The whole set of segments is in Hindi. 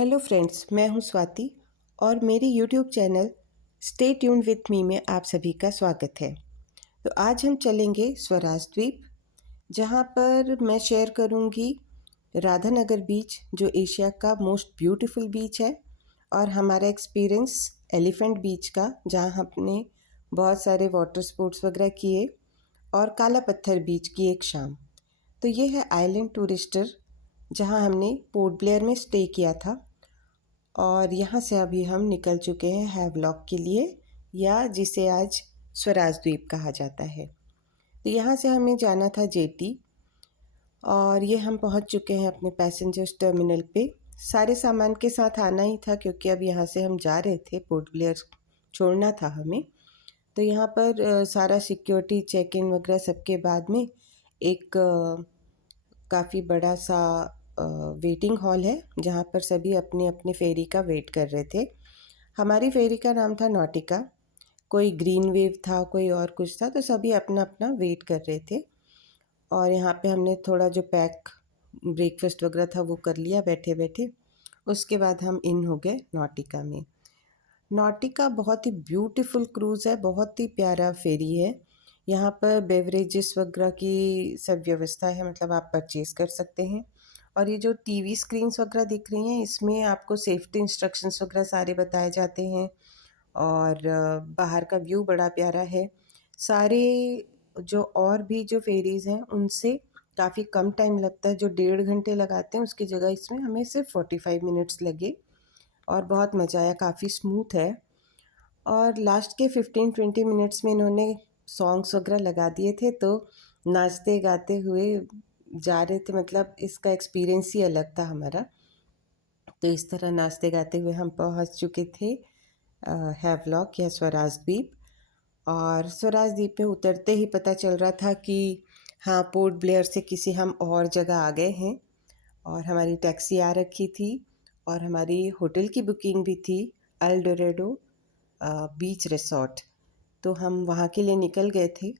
हेलो फ्रेंड्स, मैं हूं स्वाति और मेरे YouTube channel stay tuned with me में आप सभी का स्वागत है। तो आज हम चलेंगे स्वराज द्वीप, जहां पर मैं शेयर करूंगी राधानगर बीच, जो एशिया का मोस्ट ब्यूटीफुल बीच है, और हमारा एक्सपीरियंस एलिफेंट बीच का, जहां हमने बहुत सारे वाटर स्पोर्ट्स वगैरह किए, और काला पत्थर बीच की एक शाम। तो ये है आइलैंड टूरिस्टर, जहां हमने पोर्ट ब्लेयर में स्टे किया था। और यहाँ से अभी हम निकल चुके हैं हैवलॉक के लिए, या जिसे आज स्वराज द्वीप कहा जाता है। तो यहाँ से हमें जाना था जेटी, और ये हम पहुँच चुके हैं अपने पैसेंजर्स टर्मिनल पे। सारे सामान के साथ आना ही था, क्योंकि अब यहाँ से हम जा रहे थे, पोर्ट ब्लेयर छोड़ना था हमें। तो यहाँ पर सारा सिक्योरिटी चेक इन वगैरह सबके बाद में एक काफ़ी बड़ा सा वेटिंग हॉल है, जहाँ पर सभी अपने अपने फेरी का वेट कर रहे थे। हमारी फेरी का नाम था नॉटिका, कोई ग्रीन वेव था, कोई और कुछ था, तो सभी अपना अपना वेट कर रहे थे। और यहाँ पे हमने थोड़ा जो पैक ब्रेकफास्ट वगैरह था वो कर लिया बैठे बैठे। उसके बाद हम इन हो गए नॉटिका में। नॉटिका बहुत ही ब्यूटीफुल क्रूज़ है, बहुत ही प्यारा फेरी है। यहाँ पर बेवरेजेस वगैरह की सब व्यवस्था है, मतलब आप परचेज़ कर सकते हैं। और ये जो टीवी स्क्रीन्स वगैरह दिख रही हैं, इसमें आपको सेफ्टी इंस्ट्रक्शंस वगैरह सारे बताए जाते हैं। और बाहर का व्यू बड़ा प्यारा है। सारे जो और भी जो फेरीज़ हैं, उनसे काफ़ी कम टाइम लगता है। जो 1.5 घंटे लगाते हैं, उसकी जगह इसमें हमें सिर्फ 45 मिनट्स लगे, और बहुत मज़ा आया, काफ़ी स्मूथ है। और लास्ट के 15-20 मिनट्स में इन्होंने सॉन्ग्स वगैरह लगा दिए थे, तो नाचते गाते हुए जा रहे थे। मतलब इसका एक्सपीरियंस ही अलग था हमारा। तो इस तरह नाचते गाते हुए हम पहुंच चुके थे हैवलॉक या स्वराज द्वीप। और स्वराज द्वीप पे उतरते ही पता चल रहा था कि हाँ, पोर्ट ब्लेयर से किसी हम और जगह आ गए हैं। और हमारी टैक्सी आ रखी थी, और हमारी होटल की बुकिंग भी थी, एल डोरेडो बीच रिसॉर्ट। तो हम वहाँ के लिए निकल गए थे।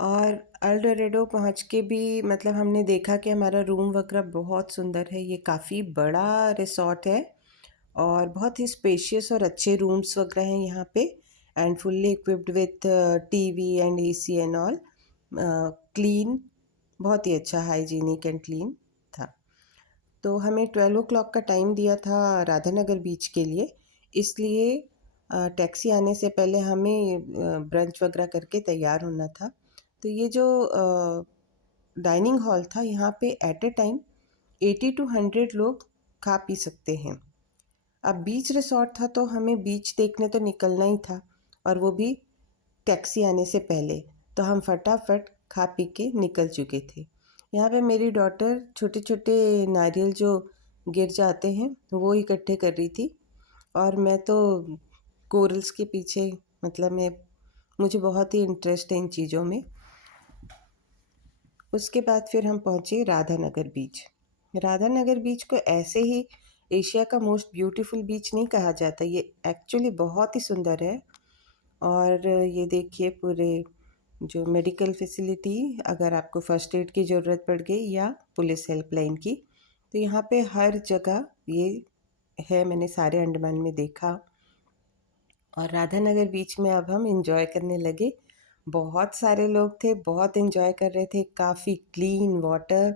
और एल डोरेडो पहुँच के भी मतलब हमने देखा कि हमारा रूम वगैरह बहुत सुंदर है। ये काफ़ी बड़ा रिसॉर्ट है, और बहुत ही स्पेशियस और अच्छे रूम्स वगैरह हैं यहाँ पे, and fully equipped with TV and AC and all. Clean, बहुत ही अच्छा, हाइजीनिक एंड क्लीन था। तो हमें 12 o'clock का टाइम दिया था राधानगर बीच के लिए, इसलिए टैक्सी आने से पहले हमें ब्रंच वगैरह करके तैयार होना था। तो ये जो डाइनिंग हॉल था, यहाँ पे एट ए टाइम 80 to 100 लोग खा पी सकते हैं। अब बीच रिसॉर्ट था, तो हमें बीच देखने तो निकलना ही था, और वो भी टैक्सी आने से पहले। तो हम फटाफट खा पी के निकल चुके थे। यहाँ पे मेरी डॉटर छोटे छोटे नारियल जो गिर जाते हैं वो इकट्ठे कर रही थी, और मैं तो कोरल्स के पीछे, मतलब मुझे बहुत ही इंटरेस्ट है इन चीज़ों में। उसके बाद फिर हम पहुँचे राधानगर बीच। राधानगर बीच को ऐसे ही एशिया का मोस्ट ब्यूटीफुल बीच नहीं कहा जाता, ये एक्चुअली बहुत ही सुंदर है। और ये देखिए, पूरे जो मेडिकल फैसिलिटी, अगर आपको फ़र्स्ट एड की ज़रूरत पड़ गई या पुलिस हेल्पलाइन की, तो यहाँ पे हर जगह ये है। मैंने सारे अंडमान में देखा। और राधानगर बीच में अब हम इंजॉय करने लगे। बहुत सारे लोग थे, बहुत इंजॉय कर रहे थे, काफ़ी क्लीन वाटर,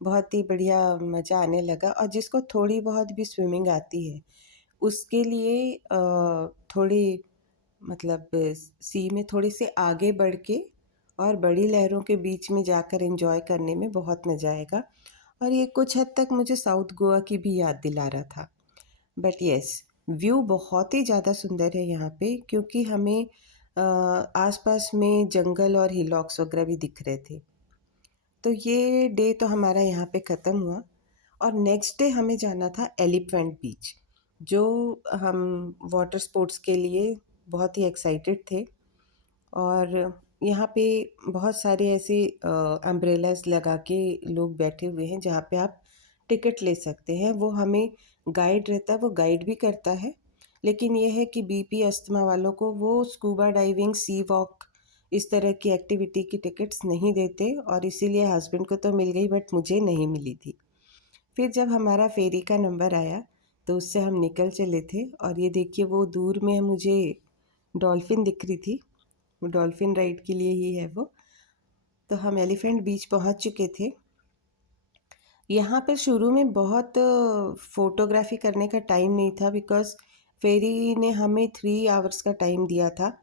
बहुत ही बढ़िया, मज़ा आने लगा। और जिसको थोड़ी बहुत भी स्विमिंग आती है, उसके लिए थोड़ी, मतलब सी में थोड़ी से आगे बढ़ के और बड़ी लहरों के बीच में जाकर एंजॉय करने में बहुत मज़ा आएगा। और ये कुछ हद तक मुझे साउथ गोवा की भी याद दिला रहा था। बट येस, व्यू बहुत ही ज़्यादा सुंदर है यहाँ पे, क्योंकि हमें आसपास में जंगल और हिलॉक्स वगैरह भी दिख रहे थे। तो ये डे तो हमारा यहाँ पे ख़त्म हुआ, और नेक्स्ट डे हमें जाना था एलिफेंट बीच, जो हम वाटर स्पोर्ट्स के लिए बहुत ही एक्साइटेड थे। और यहाँ पे बहुत सारे ऐसे अम्ब्रेलास लगा के लोग बैठे हुए हैं, जहाँ पे आप टिकट ले सकते हैं। वो हमें गाइड रहता है, वो गाइड भी करता है। लेकिन ये है कि बीपी अस्थमा वालों को वो स्कूबा डाइविंग, सी वॉक, इस तरह की एक्टिविटी की टिकट्स नहीं देते, और इसीलिए हस्बैंड को तो मिल गई, बट मुझे नहीं मिली थी। फिर जब हमारा फेरी का नंबर आया तो उससे हम निकल चले थे, और ये देखिए वो दूर में मुझे डॉल्फिन दिख रही थी, वो डॉल्फिन राइड के लिए ही है वो। तो हम एलिफेंट बीच पहुंच चुके थे। यहाँ पर शुरू में बहुत फ़ोटोग्राफी करने का टाइम नहीं था, बिकॉज़ फेरी ने हमें 3 आवर्स का टाइम दिया था।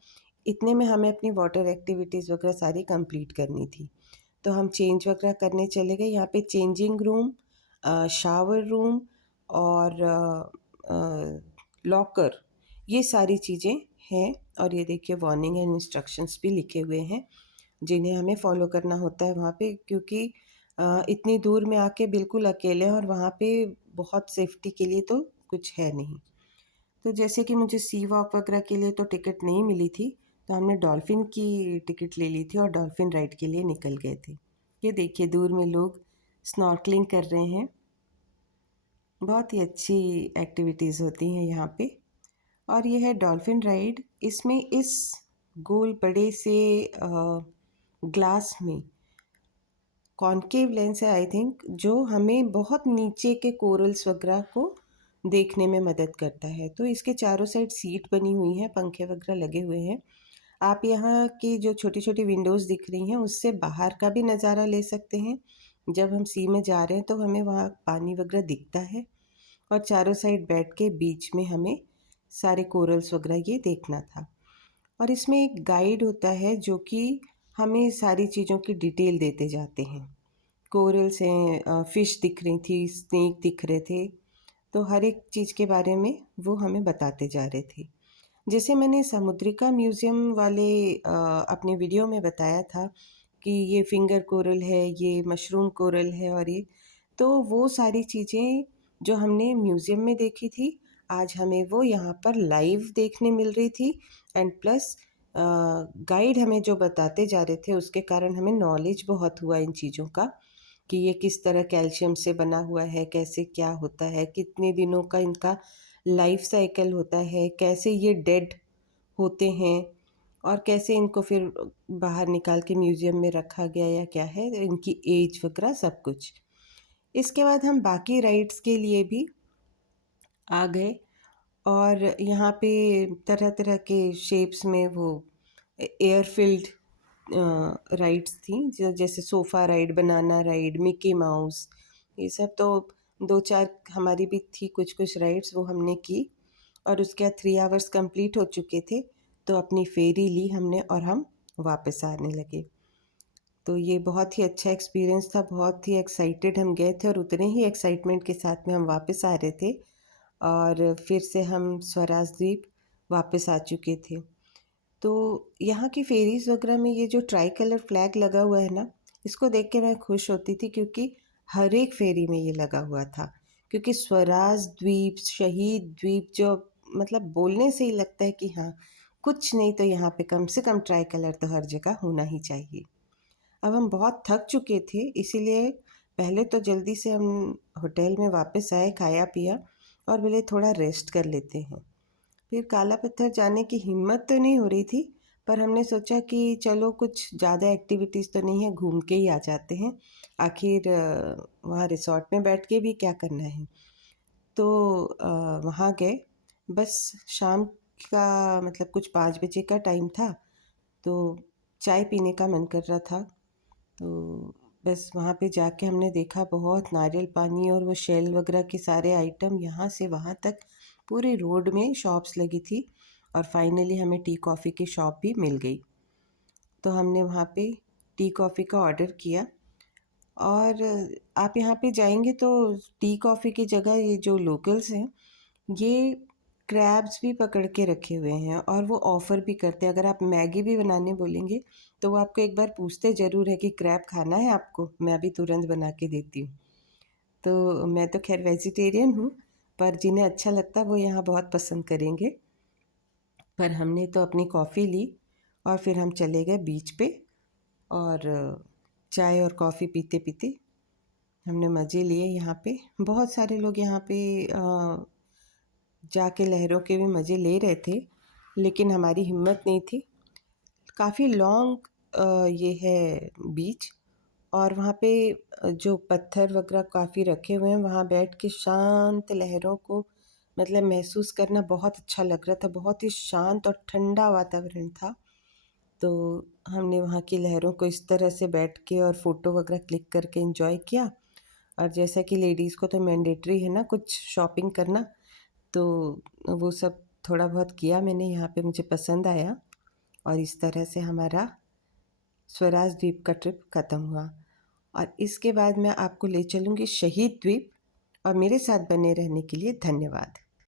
इतने में हमें अपनी वाटर एक्टिविटीज़ वगैरह सारी कंप्लीट करनी थी। तो हम चेंज वगैरह करने चले गए। यहाँ पे चेंजिंग रूम, शावर रूम और लॉकर, ये सारी चीज़ें हैं। और ये देखिए वार्निंग एंड इंस्ट्रक्शंस भी लिखे हुए हैं जिन्हें हमें फॉलो करना होता है वहाँ पे, क्योंकि इतनी दूर में आके बिल्कुल अकेले हैं और वहाँ पे बहुत सेफ्टी के लिए तो कुछ है नहीं। तो जैसे कि मुझे सी वॉक वगैरह के लिए तो टिकट नहीं मिली थी, तो हमने डॉल्फिन की टिकट ले ली थी और डॉल्फिन राइड के लिए निकल गए थे। ये देखिए दूर में लोग स्नॉर्कलिंग कर रहे हैं। बहुत ही अच्छी एक्टिविटीज़ होती हैं यहाँ पे। और ये है डॉल्फिन राइड। इसमें इस गोल बड़े से ग्लास में कॉनकेव लेंस है आई थिंक, जो हमें बहुत नीचे के कोरल्स वगैरह को देखने में मदद करता है। तो इसके चारों साइड सीट बनी हुई हैं, पंखे वगैरह लगे हुए हैं। आप यहाँ की जो छोटी छोटी विंडोज़ दिख रही हैं उससे बाहर का भी नज़ारा ले सकते हैं। जब हम सी में जा रहे हैं तो हमें वहाँ पानी वगैरह दिखता है, और चारों साइड बैठ के बीच में हमें सारे कोरल्स वगैरह ये देखना था। और इसमें एक गाइड होता है जो कि हमें सारी चीज़ों की डिटेल देते जाते हैं। कोरल्स हैं, फ़िश दिख रही थी, स्नेक दिख रहे थे, तो हर एक चीज़ के बारे में वो हमें बताते जा रहे थे। जैसे मैंने समुद्रिका म्यूज़ियम वाले अपने वीडियो में बताया था कि ये फिंगर कोरल है, ये मशरूम कोरल है, और ये तो वो सारी चीज़ें जो हमने म्यूज़ियम में देखी थी, आज हमें वो यहाँ पर लाइव देखने मिल रही थी। एंड प्लस गाइड हमें जो बताते जा रहे थे उसके कारण हमें नॉलेज बहुत हुआ इन चीज़ों का, कि ये किस तरह कैल्शियम से बना हुआ है, कैसे क्या होता है, कितने दिनों का इनका लाइफ साइकिल होता है, कैसे ये डेड होते हैं, और कैसे इनको फिर बाहर निकाल के म्यूज़ियम में रखा गया या क्या है, इनकी एज वगैरह सब कुछ। इसके बाद हम बाकी राइड्स के लिए भी आ गए, और यहाँ पे तरह तरह के शेप्स में वो एयर फिल्ड राइड्स थी, जैसे sofa ride, banana ride, Mickey mouse, ये सब तो दो चार हमारी भी थी कुछ कुछ राइड्स, वो हमने की। और उसके बाद 3 आवर्स कंप्लीट हो चुके थे, तो अपनी फेरी ली हमने और हम वापस आने लगे। तो ये बहुत ही अच्छा एक्सपीरियंस था, बहुत ही एक्साइटेड हम गए थे और उतने ही एक्साइटमेंट के साथ में हम वापस आ रहे थे, और फिर से हम स्वराज द्वीप वापस आ चुके थे। तो यहाँ की फेरीज़ वगैरह में ये जो ट्राई कलर फ्लैग लगा हुआ है ना, इसको देख के मैं खुश होती थी, क्योंकि हर एक फेरी में ये लगा हुआ था। क्योंकि स्वराज द्वीप, शहीद द्वीप, जो मतलब बोलने से ही लगता है कि हाँ, कुछ नहीं तो यहाँ पे कम से कम ट्राई कलर तो हर जगह होना ही चाहिए। अब हम बहुत थक चुके थे, इसीलिए पहले तो जल्दी से हम होटल में वापस आए, खाया पिया और बोले थोड़ा रेस्ट कर लेते हैं। फिर काला पत्थर जाने की हिम्मत तो नहीं हो रही थी, पर हमने सोचा कि चलो कुछ ज़्यादा एक्टिविटीज़ तो नहीं है, घूम के ही आ जाते हैं। आखिर वहाँ रिसॉर्ट में बैठ के भी क्या करना है। तो वहाँ गए। बस शाम का मतलब कुछ 5 बजे का टाइम था, तो चाय पीने का मन कर रहा था। तो बस वहाँ पे जाके हमने देखा बहुत नारियल पानी और वो शेल वगैरह के सारे आइटम यहाँ से वहाँ तक पूरे रोड में शॉप्स लगी थी, और फाइनली हमें टी कॉफ़ी की शॉप भी मिल गई। तो हमने वहाँ पे टी कॉफ़ी का ऑर्डर किया। और आप यहाँ पे जाएंगे तो टी कॉफ़ी की जगह ये जो लोकल्स हैं, ये क्रैब्स भी पकड़ के रखे हुए हैं और वो ऑफ़र भी करते हैं। अगर आप मैगी भी बनाने बोलेंगे तो वो आपको एक बार पूछते ज़रूर है कि क्रैब खाना है आपको, मैं अभी तुरंत बना के देती हूँ। तो मैं तो खैर वेजिटेरियन हूँ, पर जिन्हें अच्छा लगता है वो यहाँ बहुत पसंद करेंगे। पर हमने तो अपनी कॉफ़ी ली और फिर हम चले गए बीच पे, और चाय और कॉफ़ी पीते पीते हमने मज़े लिए। यहाँ पे बहुत सारे लोग यहाँ पे जाके लहरों के भी मज़े ले रहे थे, लेकिन हमारी हिम्मत नहीं थी। काफ़ी लॉन्ग ये है बीच, और वहाँ पे जो पत्थर वगैरह काफ़ी रखे हुए हैं, वहाँ बैठ के शांत लहरों को मतलब महसूस करना बहुत अच्छा लग रहा था। बहुत ही शांत और ठंडा वातावरण था। तो हमने वहाँ की लहरों को इस तरह से बैठ के और फ़ोटो वगैरह क्लिक करके एंजॉय किया। और जैसा कि लेडीज़ को तो मैंडेटरी है ना कुछ शॉपिंग करना, तो वो सब थोड़ा बहुत किया मैंने यहाँ पे, मुझे पसंद आया। और इस तरह से हमारा स्वराज द्वीप का ट्रिप ख़त्म हुआ। और इसके बाद मैं आपको ले चलूँगी शहीद द्वीप। और मेरे साथ बने रहने के लिए धन्यवाद।